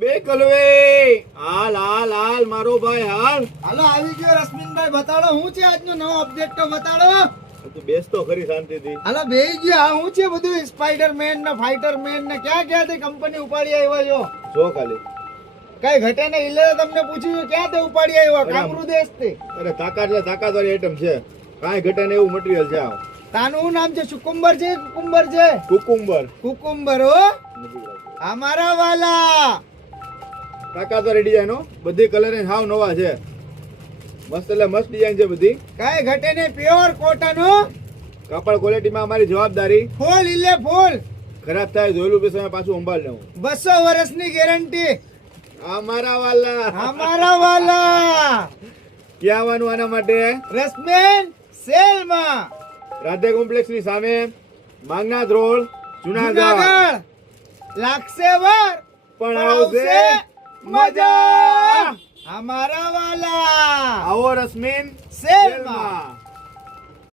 બે કલવે હાલ હાલ હાલ મારો ભાઈ હાલ. હાલો આવી ગયો રશ્મિનભાઈ, બતાડો હું છે આજનો નવો અપડેટ તો બતાડો. તું બેસતો ખરી શાંતિથી. હાલો બેહી ગયો. આ હું છે બધું સ્પાઈડરમેન ને ફાઈટરમેન ને ક્યાં ક્યાંથી કંપની ઉપાડી આવ્યા છો. જો ખાલી કઈ ઘટે ને ઇલે તમને પૂછ્યું ક્યાં તે ઉપાડી આવ્યા કામરૂ દેશ થી. અરે તાકાત વાળી આઈટમ છે, કાંઈ ઘટે ને એવું મટીરિયલ છે. આ તાનું શું નામ છે? કુકુંબર છે કુકુંબર છે કુકુંબર. કુકુંબર હો અમારા વાલા. તાકાત વાળી ડિઝાઇન હો, બધી કલર હાવ નવા છે. મસ્ત એટલે મસ્ત ડિઝાઇન છે બધી. કઈ ઘટે ને પ્યોર કોટન હો. કાપડ ક્વોલિટીમાં અમારી જવાબદારી. ફૂલ ઇલે ફૂલ. ખરાબ થાય જોયેલું પછી અમે પાછું સંભાળ લેવું. 200 વર્ષની ગેરંટી અમારા વાલા. અમારા વાલા. ક્યાં આવવાનું આના માટે? રશ્મિન સેલમાં, રાધે કોમ્પ્લેક્સ ની સામે, માંગનાથ રોડ, જુનાગઢ. જુનાગઢ. લાગશે વાર પણ આવશે મજા. અમારા વાલા. આવો રશ્મિન સેલમાં.